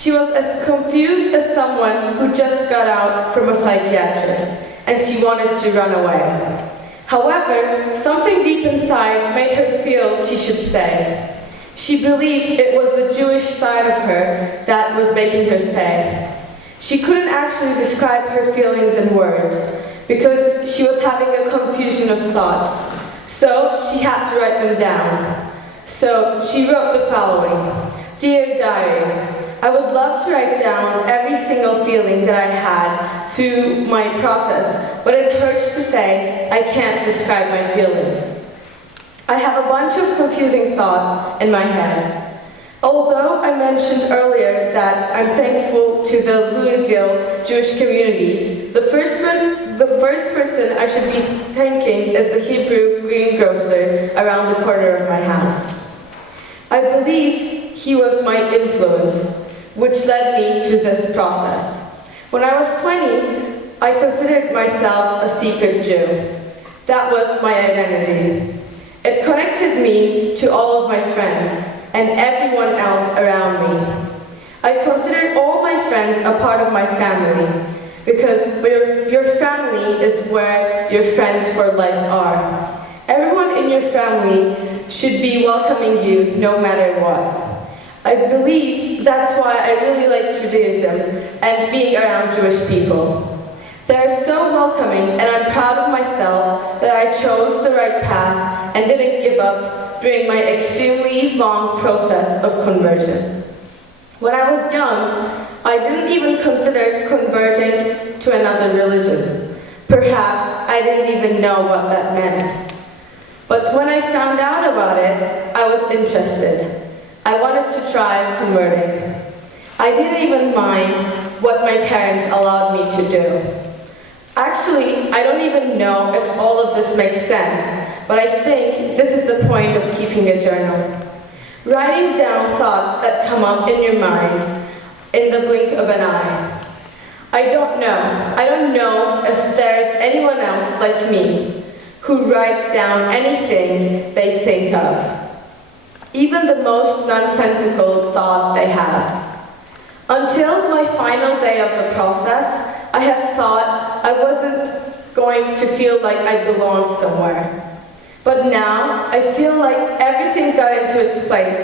She was as confused as someone who just got out from a psychiatrist, and she wanted to run away. However, something deep inside made her feel she should stay. She believed it was the Jewish side of her that was making her stay. She couldn't actually describe her feelings in words because she was having a confusion of thoughts, so she had to write them down. So she wrote the following: Dear Diary, I would love to write down every single feeling that I had through my process, but it hurts to say I can't describe my feelings. I have a bunch of confusing thoughts in my head. Although I mentioned earlier that I'm thankful to the Louisville Jewish community, the first person I should be thanking is the Hebrew greengrocer around the corner of my house. I believe he was my influence, which led me to this process. When I was 20, I considered myself a secret Jew. That was my identity. It connected me to all of my friends and everyone else around me. I considered all my friends a part of my family, because your family is where your friends for life are. Everyone in your family should be welcoming you no matter what. I believe that's why I really like Judaism and being around Jewish people. They're so welcoming, and I'm proud of myself that I chose the right path and didn't give up during my extremely long process of conversion. When I was young, I didn't even consider converting to another religion. Perhaps I didn't even know what that meant. But when I found out about it, I was interested. I wanted to try converting. I didn't even mind what my parents allowed me to do. Actually, I don't even know if all of this makes sense, but I think this is the point of keeping a journal. Writing down thoughts that come up in your mind in the blink of an eye. I don't know if there's anyone else like me who writes down anything they think of, even the most nonsensical thought they have. Until my final day of the process, I have thought I wasn't going to feel like I belonged somewhere. But now, I feel like everything got into its place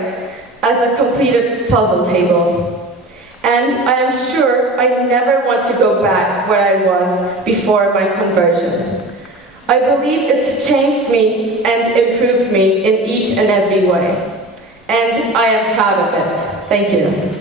as a completed puzzle table. And I am sure I never want to go back where I was before my conversion. I believe it changed me and improved me in each and every way. And I am proud of it. Thank you.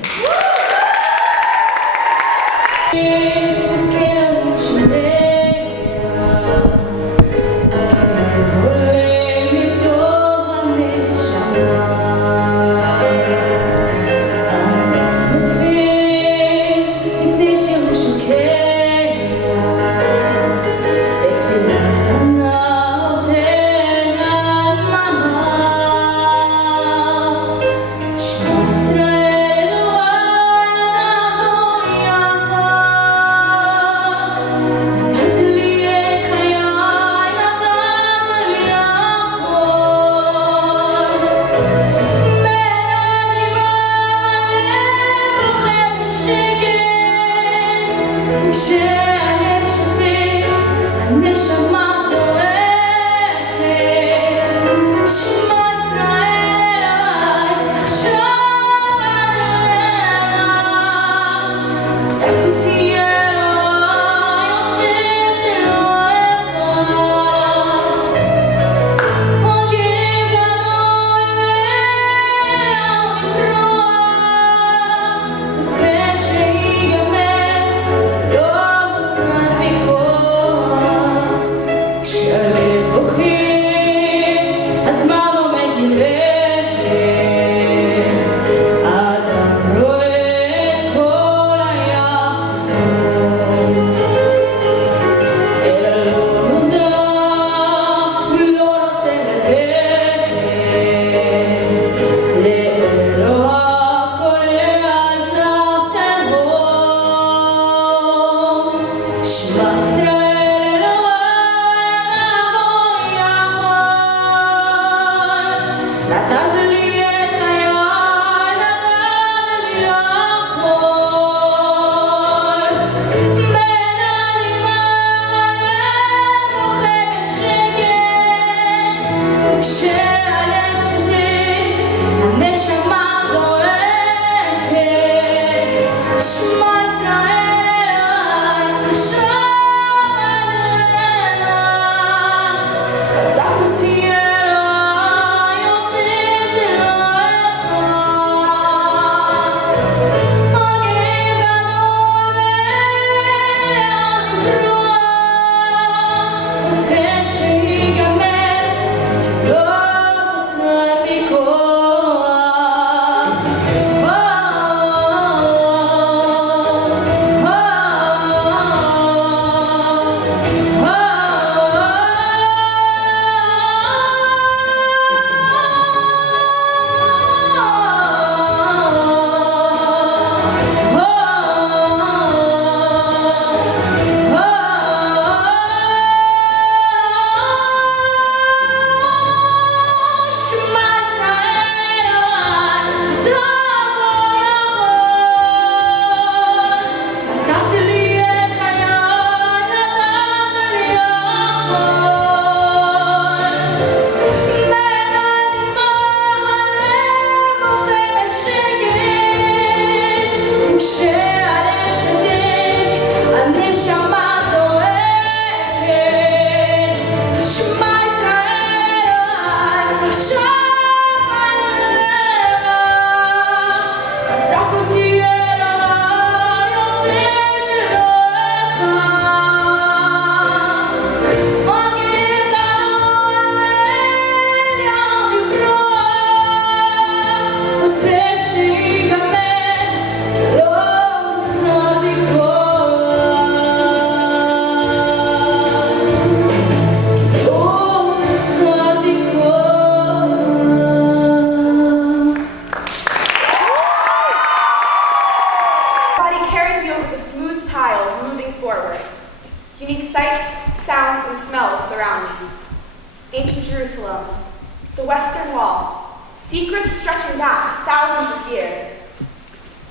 Western Wall, secrets stretching back thousands of years.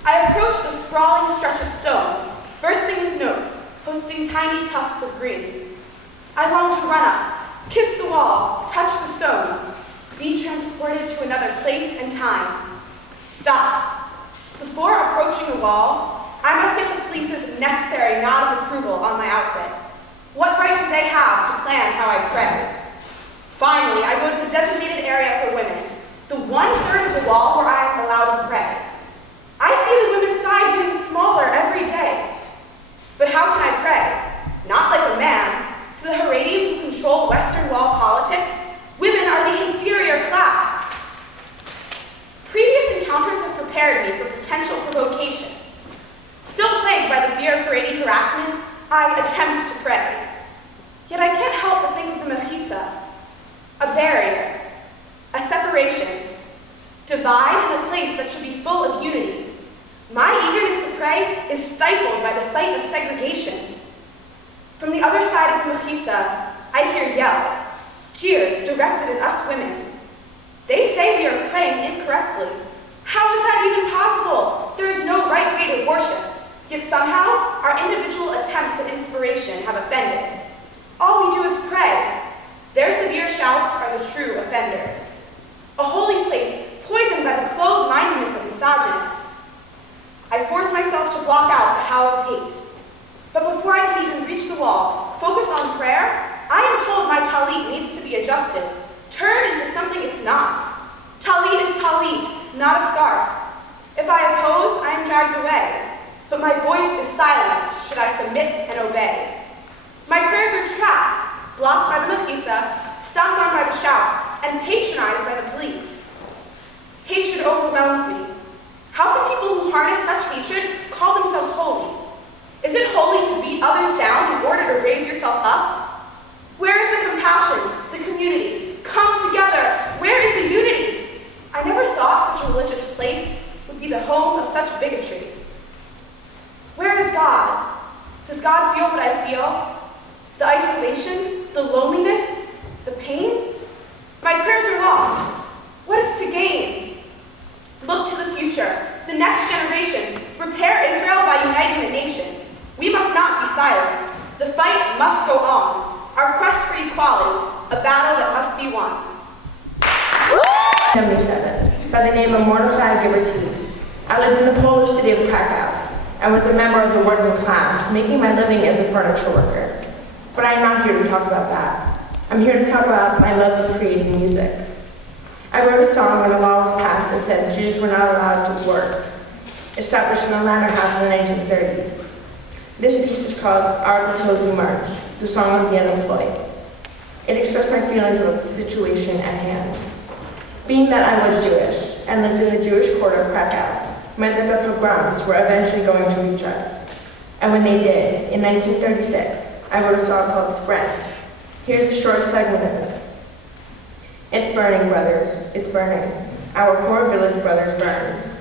I approach the sprawling stretch of stone, bursting with notes, hosting tiny tufts of green. I long to run up, kiss the wall, touch the stone, be transported to another place and time. Stop. Before approaching a wall, I must get the police's necessary nod of approval on my outfit. What right do they have to plan how I pray? Finally, I go to the designated area for women, the 1/3 of the wall where I am allowed to pray. I see the women's side getting smaller every day. But how can I pray? Not like a man. To the Haredim who control Western Wall politics, women are the inferior class. Previous encounters have prepared me for potential provocation. Still plagued by the fear of Haredi harassment, I attempt to pray. Yet I can't help but think of the mechitza, a barrier, a separation, divide in a place that should be full of unity. My eagerness to pray is stifled by the sight of segregation. From the other side of the mechitza, I hear yells, jeers directed at us women. They say we are praying incorrectly. How is that even possible? There is no right way to worship. Yet somehow, our individual attempts at inspiration have offended. All we do is pray. Their severe shouts are the true offenders. A holy place poisoned by the closed-mindedness of misogynists. I force myself to block out the howls of hate. But before I can even reach the wall, focus on prayer, I am told my talit needs to be adjusted, turned into something it's not. Talit is talit, not a scarf. If I oppose, I am dragged away. But my voice is silenced should I submit and obey. My prayers are trapped, blocked by the mechitza, stomped on by the shouts, and patronized by the police. Hatred overwhelms me. How can people who harness such hatred call themselves holy? Is it holy to beat others down in order to raise yourself up? Where is the compassion, the community? Come together. Where is the unity? I never thought such a religious place would be the home of such bigotry. Where is God? Does God feel what I feel? The isolation, the loneliness, the pain? My prayers are lost. What is to gain? Look to the future, the next generation. Repair Israel by uniting the nation. We must not be silenced. The fight must go on. Our quest for equality, a battle that must be won. 77, by the name of Mordechai Giberty. I lived in the Polish city of Krakow. I was a member of the working class, making my living as a furniture worker. But I'm not here to talk about that. I'm here to talk about my love for creating music. I wrote a song when a law was passed that said Jews were not allowed to work, established in the Latter House in the 1930s. This piece is called Our Betozi March, the song of the unemployed. It expressed my feelings about the situation at hand. Being that I was Jewish and lived in the Jewish quarter of Krakow meant that the pogroms were eventually going to reach us. And when they did, in 1936, I wrote a song called Sprint. Here's a short segment of it. It's burning, brothers, it's burning. Our poor village, brothers, burns.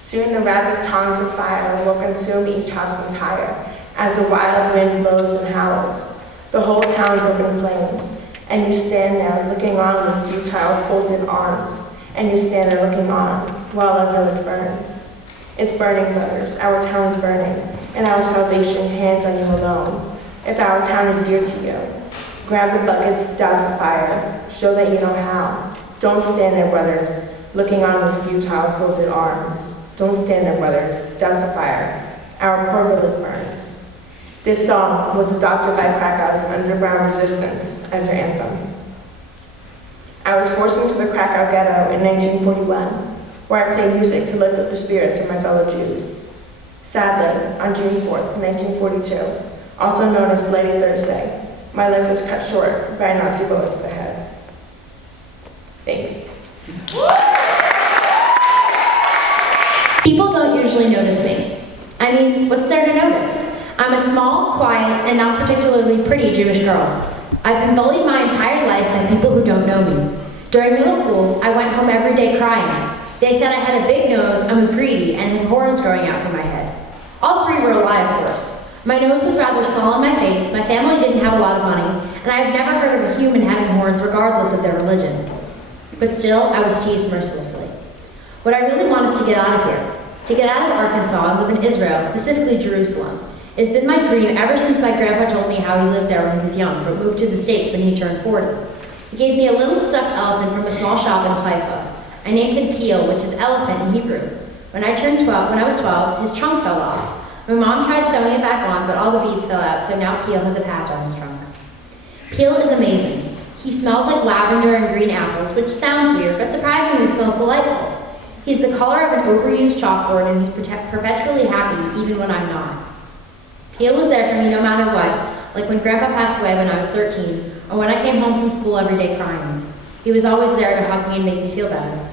Soon the rabid tongues of fire will consume each house entire, as the wild wind blows and howls. The whole town's up in flames, and you stand there looking on with futile folded arms, and you stand there looking on while our village burns. It's burning, brothers, our town's burning, and our salvation hangs on you alone. If our town is dear to you, grab the buckets, douse the fire, show that you know how. Don't stand there, brothers, looking on with futile folded arms. Don't stand there, brothers, douse the fire. Our poor village burns. This song was adopted by Krakow's underground resistance as their anthem. I was forced into the Krakow ghetto in 1941, where I played music to lift up the spirits of my fellow Jews. Sadly, on June 4th, 1942, also known as Bloody Thursday, my life was cut short by a Nazi bullet to the head. Thanks. People don't usually notice me. I mean, what's there to notice? I'm a small, quiet, and not particularly pretty Jewish girl. I've been bullied my entire life by people who don't know me. During middle school, I went home every day crying. They said I had a big nose and was greedy and had horns growing out from my head. All three were a lie, of course. My nose was rather small on my face, my family didn't have a lot of money, and I have never heard of a human having horns regardless of their religion. But still, I was teased mercilessly. What I really want is to get out of here, to get out of Arkansas and live in Israel, specifically Jerusalem. It's been my dream ever since my grandpa told me how he lived there when he was young, but moved to the States when he turned 40. He gave me a little stuffed elephant from a small shop in Haifa. I named him Peel, which is elephant in Hebrew. When I was 12, his trunk fell off. My mom tried sewing it back on, but all the beads fell out, so now Peel has a patch on his trunk. Peel is amazing. He smells like lavender and green apples, which sounds weird, but surprisingly smells delightful. He's the color of an overused chalkboard, and he's perpetually happy, even when I'm not. Peel was there for me no matter what, like when Grandpa passed away when I was 13, or when I came home from school every day crying. He was always there to hug me and make me feel better.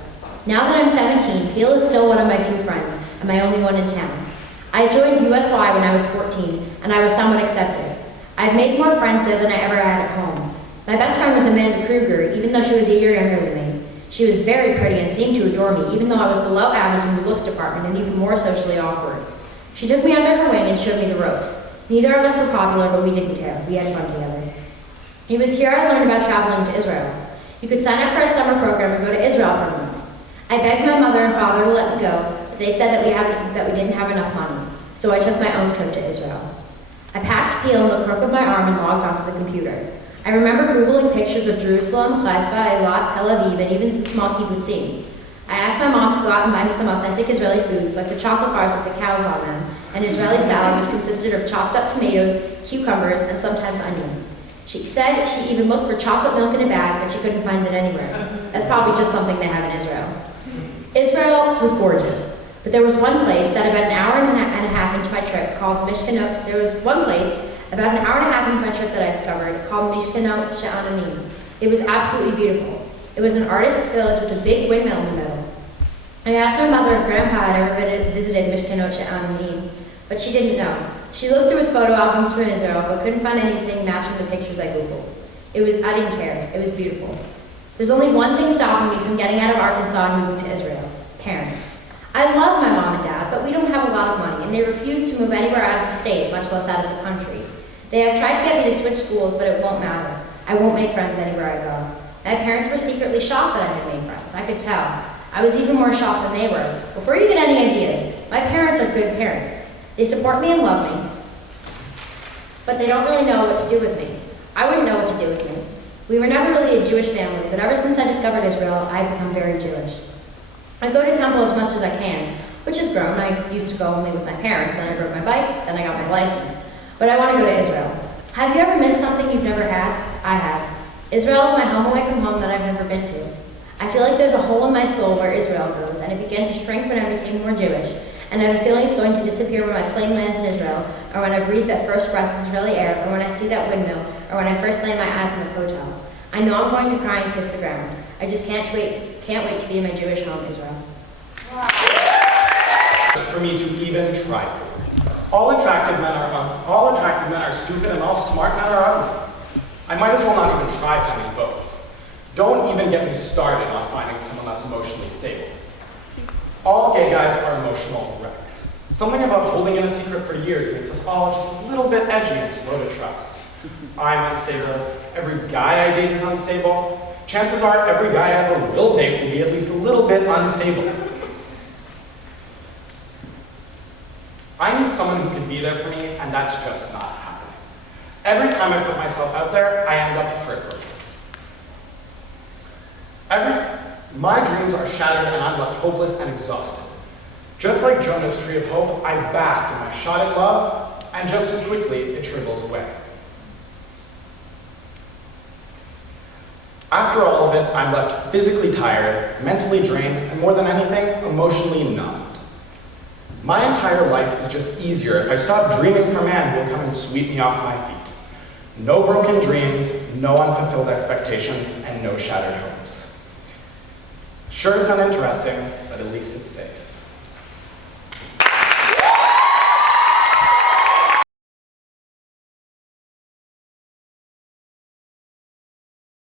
Now that I'm 17, Peel is still one of my few friends, and my only one in town. I joined USY when I was 14, and I was somewhat accepted. I've made more friends there than I ever had at home. My best friend was Amanda Kruger, even though she was a year younger than me. She was very pretty and seemed to adore me, even though I was below average in the looks department and even more socially awkward. She took me under her wing and showed me the ropes. Neither of us were popular, but we didn't care. We had fun together. It was here I learned about traveling to Israel. You could sign up for a summer program and go to Israel for a month. I begged my mother and father to let me go, but they said that we didn't have enough money, so I took my own trip to Israel. I packed Peel in the crook of my arm and logged onto the computer. I remember Googling pictures of Jerusalem, Haifa, Eilat, Tel Aviv, and even some small kibbutzim. I asked my mom to go out and buy me some authentic Israeli foods, like the chocolate bars with the cows on them, and Israeli salad, which consisted of chopped up tomatoes, cucumbers, and sometimes onions. She said she even looked for chocolate milk in a bag, but she couldn't find it anywhere. That's probably just something they have in Israel. Israel was gorgeous, but there was one place that about an hour and a half into my trip called Mishkanot. There was one place about an hour and a half into my trip that I discovered called Mishkanot She'ananim. It was absolutely beautiful. It was an artist's village with a big windmill in the middle. I asked my mother if Grandpa had ever visited Mishkanot She'ananim, but she didn't know. She looked through his photo albums from Israel, but couldn't find anything matching the pictures I Googled. I didn't care. It was beautiful. There's only one thing stopping me from getting out of Arkansas and moving to Israel: parents. I love my mom and dad, but we don't have a lot of money, and they refuse to move anywhere out of the state, much less out of the country. They have tried to get me to switch schools, but it won't matter. I won't make friends anywhere I go. My parents were secretly shocked that I had made friends. I could tell. I was even more shocked than they were. Before you get any ideas, my parents are good parents. They support me and love me, but they don't really know what to do with me. I wouldn't know what to do with me. We were never really a Jewish family, but ever since I discovered Israel, I've become very Jewish. I go to temple as much as I can, which has grown. I used to go only with my parents, then I rode my bike, then I got my license. But I want to go to Israel. Have you ever missed something you've never had? I have. Israel is my home away from home that I've never been to. I feel like there's a hole in my soul where Israel goes, and it began to shrink when I became more Jewish. And I have a feeling it's going to disappear when my plane lands in Israel, or when I breathe that first breath of Israeli air, or when I see that windmill, or when I first lay my eyes in the hotel. I know I'm going to cry and kiss the ground. I just can't wait to be in my Jewish home, Israel. Wow. For me to even try for it. All attractive men are stupid, and all smart men are ugly. I might as well not even try finding both. Don't even get me started on finding someone that's emotionally stable. All gay guys are emotional wrecks. Something about holding in a secret for years makes us all just a little bit edgy and slow to trust. I'm unstable. Every guy I date is unstable. Chances are every guy I ever will date will be at least a little bit unstable. I need someone who can be there for me, and that's just not happening. Every time I put myself out there, I end up heartbroken. My dreams are shattered and I'm left hopeless and exhausted. Just like Jonah's tree of hope, I bask in my shot at love, and just as quickly, it shrivels away. After all of it, I'm left physically tired, mentally drained, and more than anything, emotionally numbed. My entire life is just easier if I stop dreaming for a man who will come and sweep me off my feet. No broken dreams, no unfulfilled expectations, and no shattered hopes. Sure, it's uninteresting, but at least it's safe.